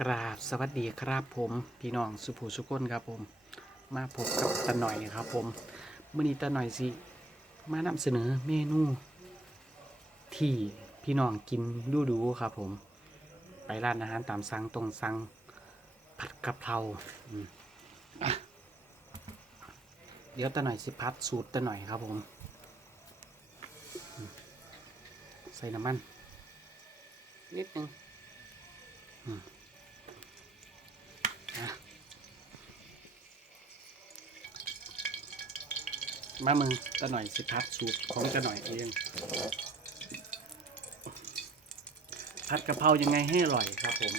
กราบสวัสดีครับผมพี่น้องสุภูสุคนครับผม มาพบกับตาหน่อยครับผมมื่อนี้ตาหน่อยสิมานำเสนอเมนู ที่พี่น้องกินดูดูครับผม ไปร้านอาหารตามสั่งตรงสั่งผัดกะเพราเดี๋ยวตาหน่อยสิพัดสูตรตาหน่อยครับผม ใส่น้ำมันนิดนึงม มามึงตะหน่อยสิพัดสูตรของตะหน่อยเองผัดกะเพรายังไงให้อร่อยครับผม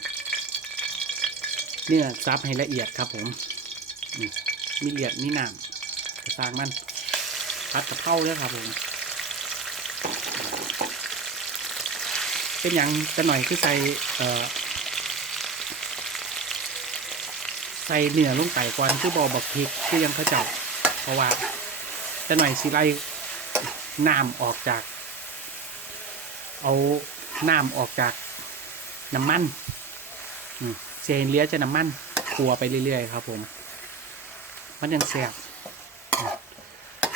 เนื้อซับให้ละเอียดครับผมอืมมีเลียดมีน้ำกระซางมันผัดกะเพราเลยครับผม เป็นอย่างตะหน่อยคือใส่เอ่อ ใส่เนื้อลงไปก่อนคือบอบักพริกคือยังเขาเจ้าเพราะว่าจะหน่อยสิไล่น้ำออกจาก เอาน้ำออกจากน้ำมันเซนเลี้ยจะน้ำมันขัวไปเรื่อยๆครับ ผม มันยังแสบอืม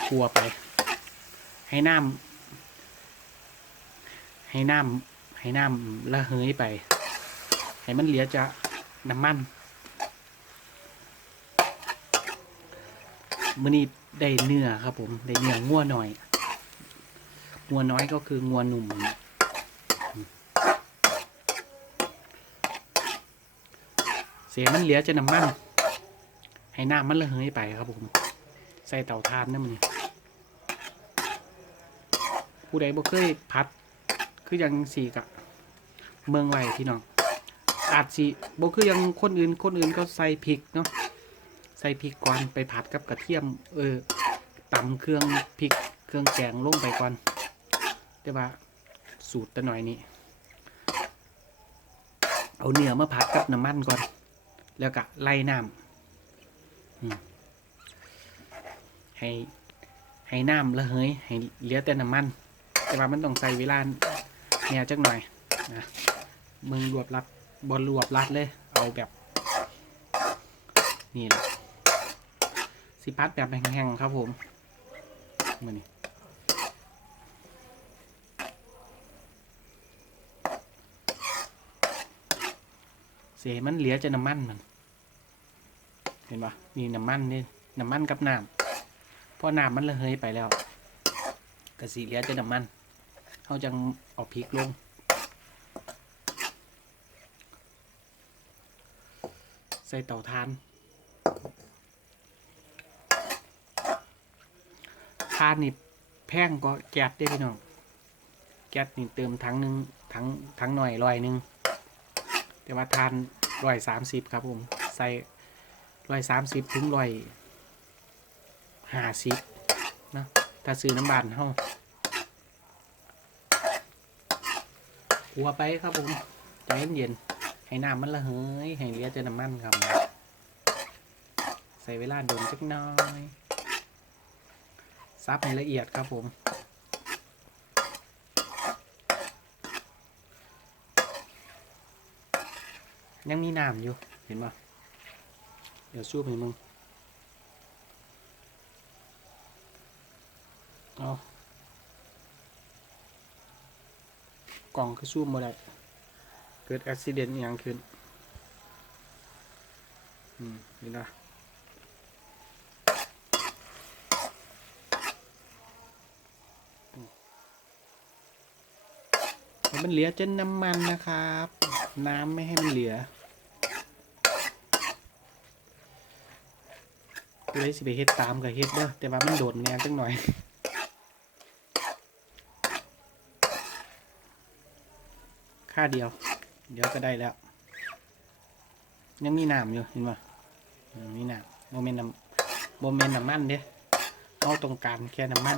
ขัวไป ให้น้ำให้น้ำให้น้ำละเหยไป ให้มันเหลือจะน้ำมัน มื่อนี้ได้เนื้อครับ ผมได้เนื้องัวหน่อยงัวน้อยก็คืองัวหนุ่ม เสียมันเหลือจะน้ำมันให้น้ำมันระเหยไปครับผม ใส่เตาทานนั่นมันผู้ใดบ่เคยพัด คือยังสีกะ เมืองไว้พี่น้องอาจสิบ่คือยังคนอื่นคนอื่นก็ใส่พริกเนาะ ใส่พริกก่อนไปผัดกับกระเทียม เออตำเครื่องพริกเครื่องแกงลงไปก่อนแต่ว่าสูตรตะหน่อยนี้เอาเนื้อมาผัดกับน้ำมันก่อน แล้วก็ไล่น้ำให้ให้น้ำละเหยให้เหลือแต่น้ำมัน แต่ว่ามันต้องใส่เวลาเนี่ยจักหน่อยนะมึงรวบรัดบอลรวบรัดเลย เอาแบบ นี่แหละ สิพัดแบบแห้งๆครับผมมานี่เสียมันเหลือจะน้ำมันมัน เห็นปะนี่น้ำมันนี่น้ำมันกับน้ำเพราะน้ำมันระเหยไปแล้วกระสีเหลือจะน้ำมันเขาจังเอาพริกลงใส่เตาทานานนี่แพงก็แก๊สได้พี่น้องแก๊สนี่เติมทั้งหนึ่งทั้งทั้งหน่อยร้อยหนึ่งแต่ว่าทานร้อยสามสิบครับผมใส่ร้อยสามสิบถึงร้อยห้าสิบนะถ้าซื้อน้ำบานเฮาหัวไปครับผมใจเย็นๆให้น้ำมันละเหยให้เลี้ยจะน้ำมันครับ ใส่เวลาโดนจักน้อย ซับให้ละเอียดครับผมยังมีน้ำอยู่ เห็นปะเดี๋ยวซูบให้มึง เอากล่องคือซูมมาได้ เกิดอุบิเหตุอย่างขึ้น อืมนี่นะ มันเหลือจนน้ำมันนะครับ น้ำไม่ให้มันเหลือเลยสิไปเฮ็ดตามกับเฮ็ดเด้อแต่ว่ามันโดดแนวจังหน่อยค่าเดียว เดี๋ยวก็ได้แล้ว ยังมีน้ำอยู่เห็นป่ะมีน้ำโมเมนต์น้ำโมเมนต์น้ำมันเด้เอาตรงกลางแค่น้ำมัน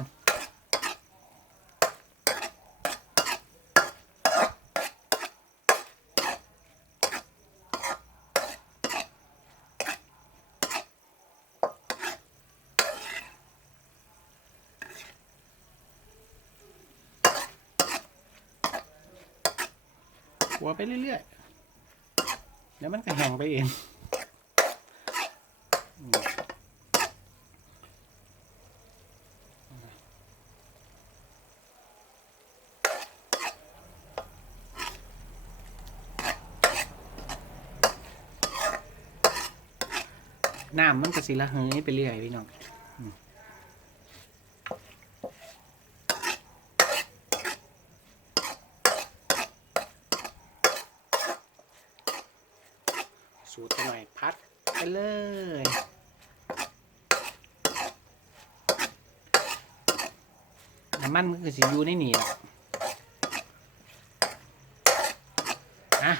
หัวไปเรื่อยๆ แล้วมันก็แห้งไปเองน้ำมันก็สิละเหยไปเรื่อยพี่น้องอืมสูตรห น่อยพัดไปเลยน้ำมันมันก็สิอยู่ในนี่แหละอะ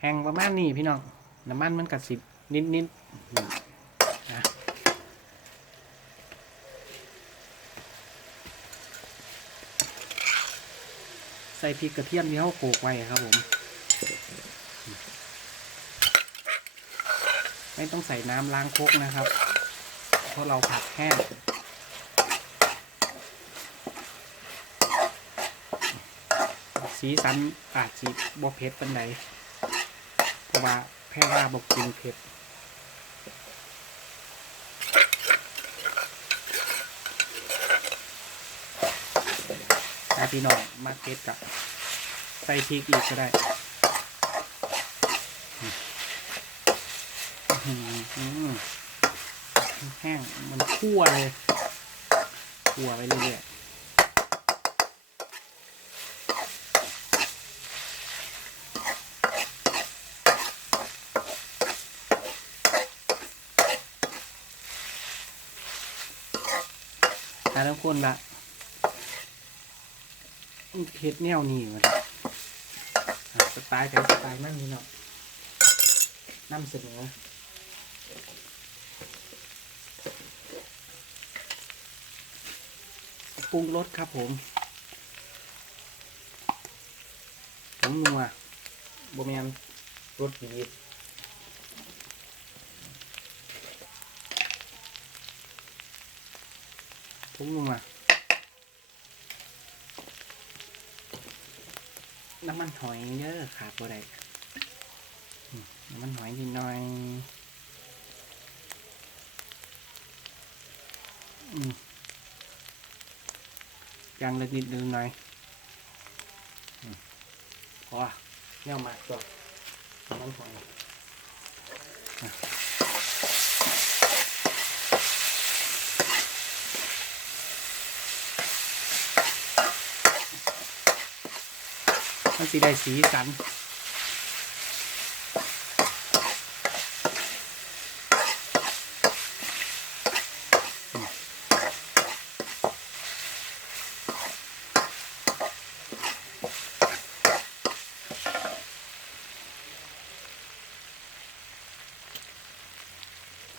แห้งประมาณนี้พี่น้อง น้ำมันมันกัดสินิดนิดๆใส่พริกกระเทียมที่เขาโขลกไว้ครับผม ไม่ต้องใส่น้ำล้างคกนะครับ เพราะเราผัดแห้งสีสันอาจสิบ่เผ็ดปานใดเพราะว่าแพร่ว่าบอกกินเผ็ดถ้าพี่น้องมาเผ็ดกับใส่พริกอีกก็ได้ แห้งมันคั่วเลยคั่วไปเรื่อยๆแต่ทุกคนละเฮ็ดแนวนี้มันอะสไตล์กับสไตล์นั่นนี่เนาะนำเสนอ ปรุงรสครับผมผงนัวบะแมนรสดีผงนัวน้ำมันหอยเยอะขาดบ่ได้อืมน้ำมันหอยนิดหน่อยอืม ยางเล็กนิดนึงหน่อยพอเนี่ยมาตัวน้ำมันหอยมันสีได้สีสัน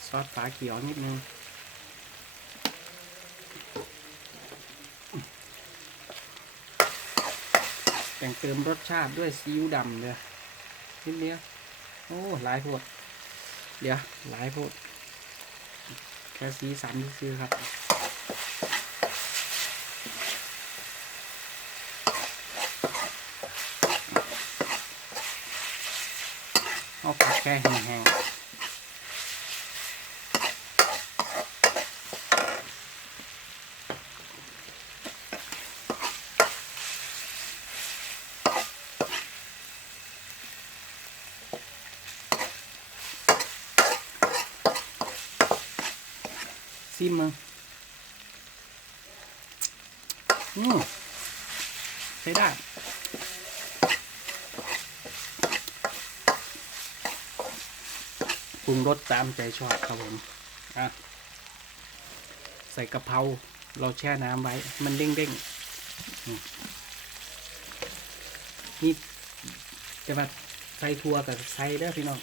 ซอสฝาเขียวนิดนึงแต่งเติมรสชาติด้วยซีอิ๊วดำเลยนิดเดียวโอ้หลายโพดเดี๋ยวหลายโพดแค่สีสันซื้อครับ เอาผัดแค่แห้งๆ ซิมมึงอืมใช้ได้ ป รุงรสตามใจชอบครับผมอะใส่กะเพราเราแช่น้ำไว้ มันเด้งเด้งๆอืมนี่จะมาใส่ทัวกับใส่เด้อพี่น้อง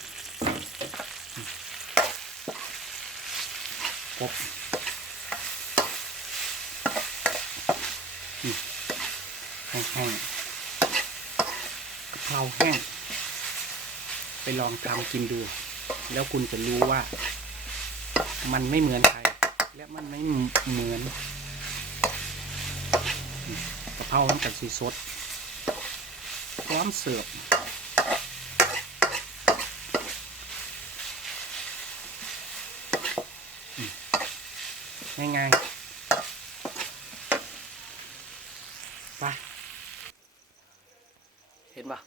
กบแห้งๆกะเพราแห้ง ไปลองทำกินดู แล้วคุณจะรู้ว่า มันไม่เหมือนใคร และมันไม่เหมือนกระเพราน้ำกันซีสดพร้อมเสิร์ฟง่ายๆไปเห็นปะ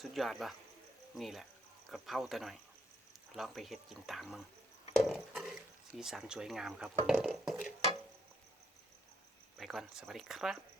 สุดยอดปะนี่แหละกระเพราแต่หน่อย ลองไปเฮ็ดกินตามมึง สีสันสวยงามครับผม ไปก่อน สวัสดีครับ